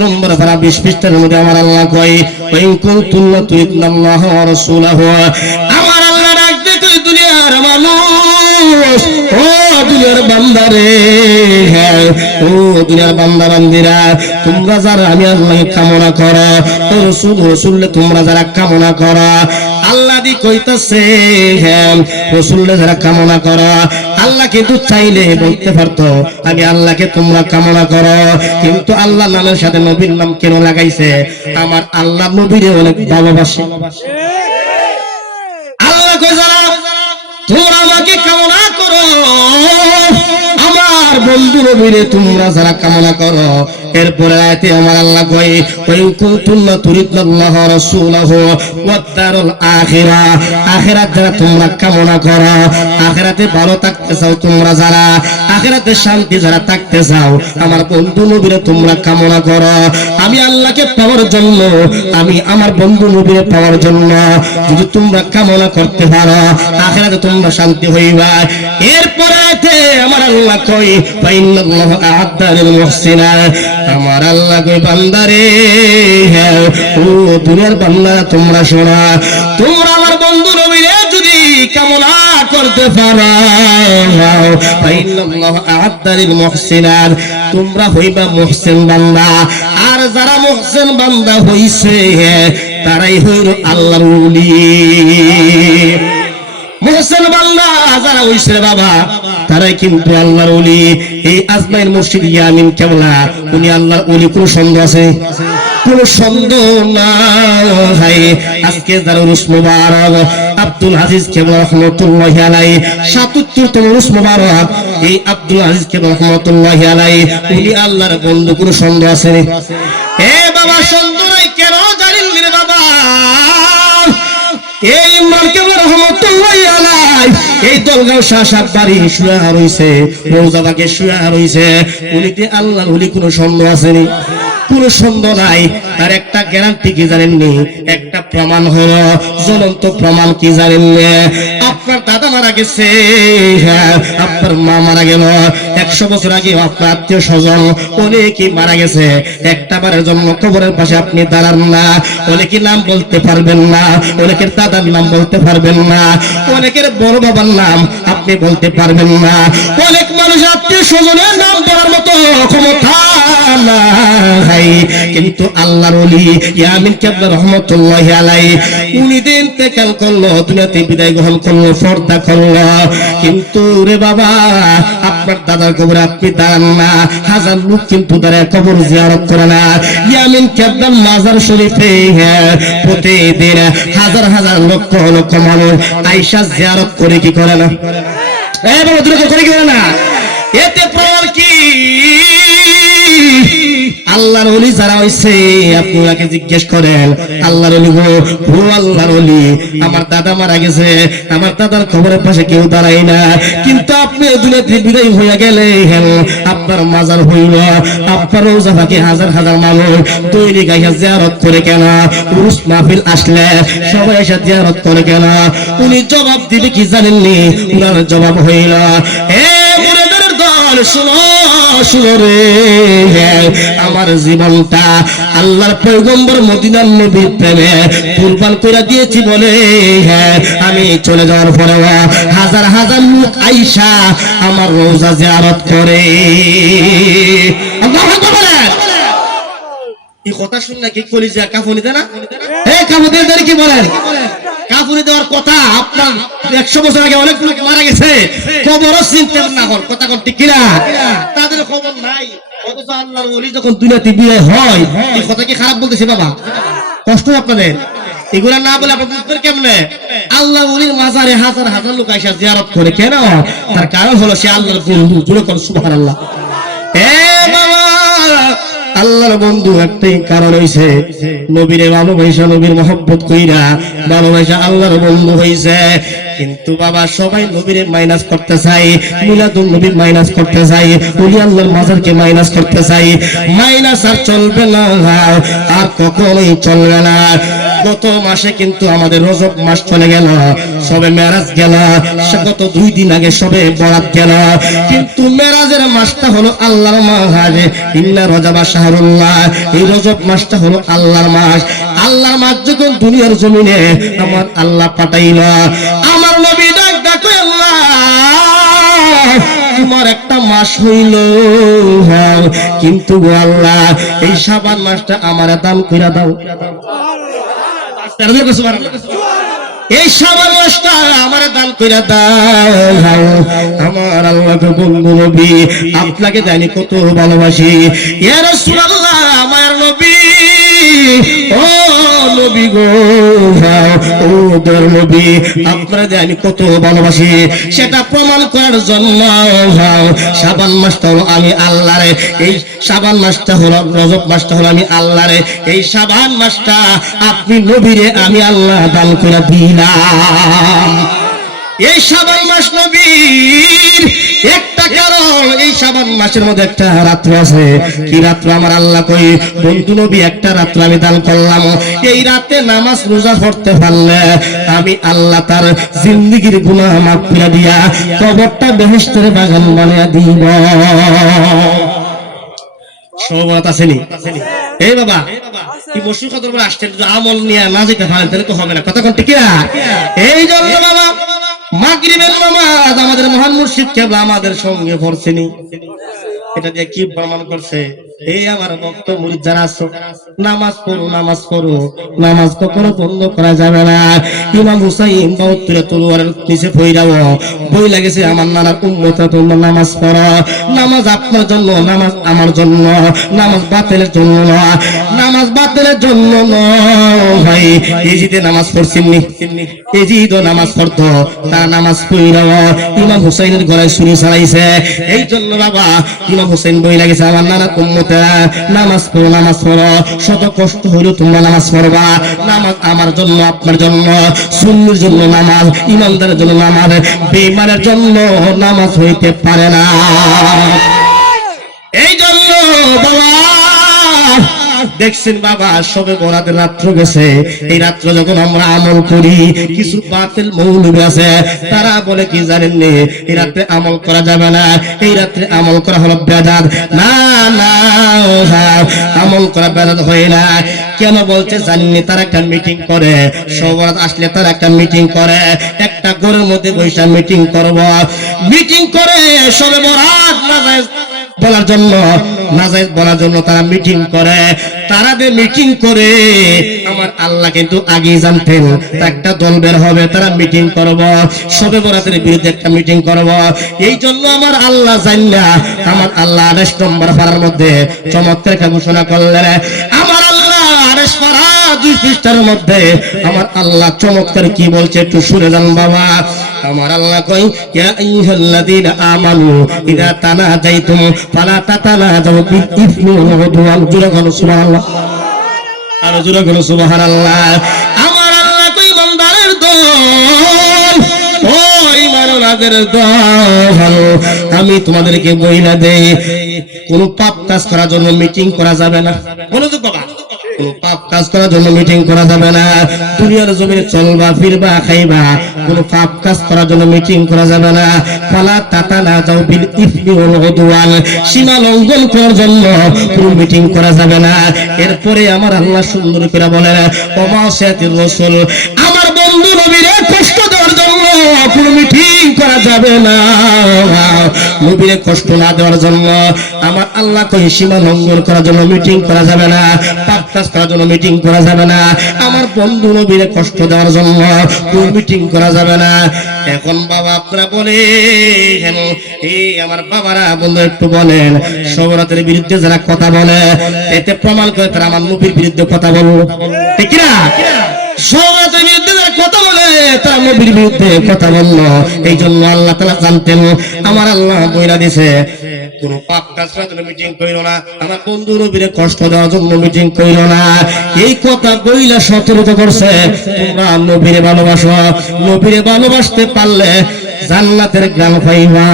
নম্বর পারা 20 পৃষ্ঠার মধ্যে আমার আল্লাহ কয় ওয়া কুনতুম তুরিদুল্লাহ ওয়া রাসূলুহু আমার আল্লাহ ডাক দে কই দুনিয়ার মানুষ ও দুনিয়ার বান্দারে ও দুনিয়ার বান্দা বান্দিরা তোমরা যারা আমি আল্লাহকে কামনা করো ও রাসূল তোমরা যারা কামনা করো আল্লাহ দি কইতাছে রাসূলকে যারা কামনা করো আল্লাহ কিন্তু চাইলে বলতে পারতো আমি আল্লাহকে তোমরা কামনা করো কিন্তু আল্লাহ নামের সাথে নবীর নাম কেন লাগাইছে আমার আল্লাহ নবীরে অনেক ভালোবাসে আল্লাহ কই যারা তোমরা আমাকে কামনা করো আমার বন্ধু নবীরে তোমরা যারা কামনা করো এরপরে আয়াতে আমার আল্লাহ কয় ওয়া কুনতুম তুরিদুল্লাহ ওয়া রাসূলুহু ওয়াদ দারুল আখিরা আখিরাত যারা তোমরা কামনা করো আখিরাতে ভালো থাকতে চাও তোমরা যারা আখিরাতে শান্তি যারা থাকতে চাও আমার বন্ধু নবীরে তোমরা কামনা করো আমি আল্লাহকে পাওয়ার জন্য আমি আমার বন্ধু নবীরে পাওয়ার জন্য যদি তোমরা কামনা করতে পারো আখিরাতে তোমরা শান্তি হইবা এরপরে আয়াতে আমার আল্লাহ কয় ফা ইন্নাল্লাহু আ'আদ্দা লিল মুহসিনাত আমার আল্লাহ কই বান্দারে ও দুনিয়ার বান্দারা তোমরা শোনো তোমরা আমার বন্ধু নবীরে যদি কামনা করতে পারো ফাইনাল্লাহু আ'আদ্দা লিল মুহসিনাত তোমরা হইবা মুহসিন বান্দা আর যারা মুহসিন বান্দা হইছে তারাই হইল আল্লাহর ওলি মুহসিন বান্দা যারা হইছে বাবা তারাই কিন্তু আল্লাহর ওলি এই আজমাইর মুর্শিদ ইয়ামিন কেবলা উনি আল্লাহর ওলি কোন সন্দেহ আছে কোন সন্দেহ নাই আজকে দারুস মুবারক আব্দুল আজিজ কেবলা রাহমাতুল্লাহি আলাইহি ৭৭তম উরুস মুবারক এই আব্দুল আজিজ কেবলা রাহমাতুল্লাহি আলাইহি উনি আল্লাহর বন্ধু কোন সন্দেহ আছে এ বাবা সন্দেহ নাই কেন জানেন রে বাবা এই ইমরান কেবলা রাহমাতুল্লাহি আলাইহি এই দলগাঁও শাহসাব বাড়ি শুয়া রইছে রোজাবাগে শুয়া রইছে উনিতে আল্লাহর ওলি কোন সন্দেহ আসেনি কোন সন্দেহ নাই তার একটা গ্যারান্টি কি জানেননি একটা প্রমাণ হলো জ্বলন্ত প্রমাণ কি জানেননি আপনার দাদা মারা গেছে আপনার মা মারা গেল 100 বছর আগে আপনার আত্মীয় স্বজন অনেকেই মারা গেছে একটা বারের জন্য কবরের পাশে আপনি দাঁড়ান না অনেকের নাম বলতে পারবেন না অনেকের দাদার নাম বলতে পারবেন না অনেকের বড় বাবার নাম আপনি বলতে পারবেন না অনেক মানুষ আত্মীয় স্বজনের নাম বলার মতো ক্ষমতা নাই কিন্তু আল্লাহর ওলি ইয়ামিন কেবলা রাহমাতুল্লাহি আলাইহি উনি দিন ইন্তেকাল করলো দুনিয়াতে বিদায় গ্রহণ করলো পর্দা করলো কিন্তু রে বাবা আপনার দাদার কবরে আপনি দাঁড়ান না হাজার লোক কিন্তু দাঁড়ায় কবর জিয়ারত করে না ইয়ামিন কেবলা মাজার শরীফে প্রতিদিন হাজার হাজার লক্ষ লক্ষ মানুষ আয়েশা জিয়ারত করে কি করে না এ বাবা দুটো করে কি করে না এতে প্রমাণ কি আল্লাহর ওলি যারা হইছে আপনি ওনাকে জিজ্ঞেস করেন আল্লাহর ওলি গো ও আল্লাহর ওলি আমার দাদা মারা গেছে আমার দাদার কবরের পাশে কেউ দাঁড়ায় না কিন্তু আপনি দুনিয়াতে বিদায় হয়ে গেলে আপনার মাজার হইল আপনার রোজা ফাঁকে হাজার হাজার মানুষ দৈনিক আইসা জিয়ারত করে কেন উরুস মাহফিল আসলে সবাই এসে জিয়ারত করে কেন উনি জবাব দিবে কি জানেননি উনার জবাব হইল এ মুরিদের দল শুনো শুনো রে আমার জীবনটা আল্লাহর পয়গম্বর মদিনার নবীর প্রেমে কুরবান করে দিয়েছি বলে আমি চলে যাওয়ার পরে হাজার হাজার লোক আইসা আমার রোজা জিয়ারত করে আল্লাহু আকবার এই কথা শুনলে কি কলিজা কাফনি দেয় না এই কাফনি দেয় কি বলেন কাফনি দেওয়ার কথা আপনার 100 বছর আগে অনেক লোক মারা গেছে কবরও চিনতে না হল কথা কোন ঠিক কিনা তাদের খবর নাই অথচ আল্লাহর ওলি যখন দুনিয়াতে বিদায় হয় এই কথা কি খারাপ বলতেছে বাবা কষ্ট আপনাদের এগুলা না বলে আপনি বুঝবেন কেমনে আল্লাহর ওলির মাজারে হাজার হাজার লোক আইসা জিয়ারত করে কেন তার কারণ হলো সে আল্লাহর বন্ধু জুড়ে কোন সুবহানাল্লাহ এ বাবা আল্লাহর বন্ধু একটাই কারণ হইছে নবীরে ভালোবাসা নবীর মহব্বত কইরা ভালোবাসা আল্লাহর বন্ধু হইছে কিন্তু বাবা সবাই নবীরে মাইনাস করতে চাই মিলাদুন নবী মাইনাস করতে চাই ওলি আল্লাহর মাজারকে মাইনাস করতে চাই মাইনাস আর চলবে না আর কখনোই চলবে না গত মাসে কিন্তু আমাদের রজব মাস চলে গেল, সবে মেরাজ গেল, গত 2 দিন আগে সবে বরাত গেল, কিন্তু মেরাজের মাসটা হলো আল্লাহর মাস। ইন্না রজবা শাহরুল্লাহ, এই রজব মাসটা হলো আল্লাহর মাস। আল্লাহর মাস যখন দুনিয়ার জমিনে আমার আল্লাহ পাঠাইল, আমার নবী ডাক ডাক, আল্লাহ তোমার একটা মাস হইল, কিন্তু গো আল্লাহ এই শাবান মাসটা আমার দান কইরা দাও। এই শাবান মাসটা আমার দান কইরা দাও। আমার আল্লাহকে বন্ধু নবী আপনাকে জানি কত ভালোবাসি। ইয়া রাসূলুল্লাহ, আমার নবী, ও নবী গো, ও দর নবী, আপনারা জানি কত ভালোবাসি, সেটা প্রমাণ করার জন্য শাবান মাসটা হলো আমি আল্লাহরে, এই শাবান মাসটা হলো, রজব মাসটা হলো আমি আল্লাহরে, এই শাবান মাসটা আপনি নবীরে আমি আল্লাহ দান করে দিলাম। এই শাবান মাস নবীর একটা কারণ, এই শাবান মাসের মধ্যে একটা রাত্র আছে। কি রাত্র? আমার আল্লাহ কই, বন্ধু নবী একটা রাত্র আমি দান করলাম, এই রাতে নামাজ রোজা পড়তে পারলে আমি আল্লাহ তার জিন্দেগীর গুনাহ মাফ করে দিয়া কবরটা বেহেশতের বাগান বানিয়ে দিব। সৌবত আসেনি? এই বাবা, কি বসু কত বড় আসছে, আমল নিয়ে না যেতে পারেন তাহলে তো হবে না, কথা কোন ঠিক না? এই জন্য বাবা মাগরিবের নামাজ আমাদের মহান মুর্শিদ কেবলা আমাদের সঙ্গে পড়ছেনি, এটা দিয়ে কি প্রমাণ করছে? এই আমার ভক্ত মুরিদ যারা আছো, নামাজ পড়ো, নামাজ পড়ো, নামাজ কখনো বন্ধ করা যাবে না। ইমাম হুসাইন 72 তলোয়ারের নিচে পইরাও বই লাগেছে, আমার নানার উম্মতরা তোমরা নামাজ পড়ো, নামাজ আপনার জন্য, নামাজ আমার জন্য, নামাজ বাতিলের জন্য নয়, নামাজ বাতিলের জন্য নয়। ভাই এজিদে নামাজ পড়ছেননি, এজিদও নামাজ পড়তো, তার নামাজ পইরাও ইমাম হুসাইনের গলায় ছুরি চালাইছে। এই জন্য বাবা ইমাম হুসাইন বই লাগেছে, আমার নানার উম্মত নামাজ পড়ো, নামাজ পড়ো, শত কষ্ট হইলেও তোমরা নামাজ পড়বা। নামাজ আমার জন্য, আপনার জন্য, সুন্নির জন্য নামাজ, ইমানদারের জন্য নামাজ, বেঈমানের জন্য নামাজ হইতে পারে না। এই জন্য বাবা দেখছেন বাবা, সবে বরাতের রাত্র গেছে, এই রাত্র যখন আমরা আমল করি, কিছু বাতিল মৌলবী আছে, তারা বলে কি জানেন নি, এই রাত্রে আমল করা যাবে না, এই রাত্রে আমল করা হলো বেদাত। না না, আমল করা বেদাত হয় না। কেন বলতে জানেননি? তারা একটা মিটিং করে, সবে বরাত আসলে তারা একটা মিটিং করে, একটা ঘরের মধ্যে বৈশা মিটিং করব, মিটিং করে সবে বরাত নাজায়েজ বলার জন্য, নাজায়েজ বলার জন্য তারা মিটিং করে। তারা যে মিটিং করে আমার আল্লাহ কিন্তু আগেই জানতেন একটা দল বের হবে, তারা মিটিং করব, শবে বরাতের বিরুদ্ধে একটা মিটিং করব। এই জন্য আমার আল্লাহ জানলা, আমার আল্লাহ 28 নম্বর পারার মধ্যে চমৎকার একটা ঘোষণা করলেন। আমার আল্লাহ 28 পারা 2 পৃষ্ঠার মধ্যে আমার আল্লাহ চমৎকার কি বলছে একটু শুনে যান বাবা। আমার আল্লাহ কই, ইয়া আইয়ুহাল্লাযীনা আমানু ইযা তানাজাইতুম ফালা তাতানাজাউ বিল ইসমি ওয়াল উদওয়ান। জোরে বলো সুবহানাল্লাহ, আর জোরে বলো সুবহানাল্লাহ। আমার আল্লাহ কই, বান্দারের দল, ও ইমানদারদের দল, আমি তোমাদেরকে বইলা দেই, কোন পাপ কাজ করার জন্য মিটিং করা যাবে না। মনোযোগ বাবা, পাপ কাজ করার জন্য মিটিং করা যাবে না। দুনিয়ার জমিনে চলবা, ফিরবা, খাইবা, কোন পাপ কাজ করার জন্য মিটিং করা যাবে না। ফালা তাতানাজাউ বিল ইসমি ওয়াল উদওয়ান, সীমা লঙ্ঘন করার জন্য কোন মিটিং করা যাবে না। এরপরে আমার আল্লাহ সুন্দর করে বলেন, ওমা সাতির রাসূল, আমার বন্ধু নবীরে কষ্ট দেওয়ার জন্য কোন মিটিং করা যাবে না, নবীরে কষ্ট না দেওয়ার জন্য আমার আল্লাহ কই সীমা লঙ্ঘন করার জন্য মিটিং করা যাবে না, পাপ কাজ করার জন্য মিটিং করা যাবে না, আমার বন্ধু নবীরে কষ্ট দেওয়ার জন্য কোন মিটিং করা যাবে না। এখন বাবা আপনারা বলেন, এই আমার বাবারা বন্ধু একটু বলেন, শবে বিরুদ্ধে যারা কথা বলে এতে প্রমাণ করে তারা আমার নবীর বিরুদ্ধে কথা বলল, ঠিক না? শবে বিরুদ্ধে যারা কথা বলে তারা নবীর বিরুদ্ধে কথা বলল। এই জন্য আল্লাহ তাআলা জানতেন, আমার আল্লাহ বইলা দিয়েছে কোন পাপ কাজ করার জন্য মিটিং কইরো না, আমার বন্ধু নবীরে কষ্ট দেওয়ার জন্য মিটিং কইরো না। এই কথা বইলা সতর্ক করছে, তোমরা নবীরে ভালোবাসো, নবীরে ভালোবাসতে পারলে জান্নাতের গ্রাম পাইবা।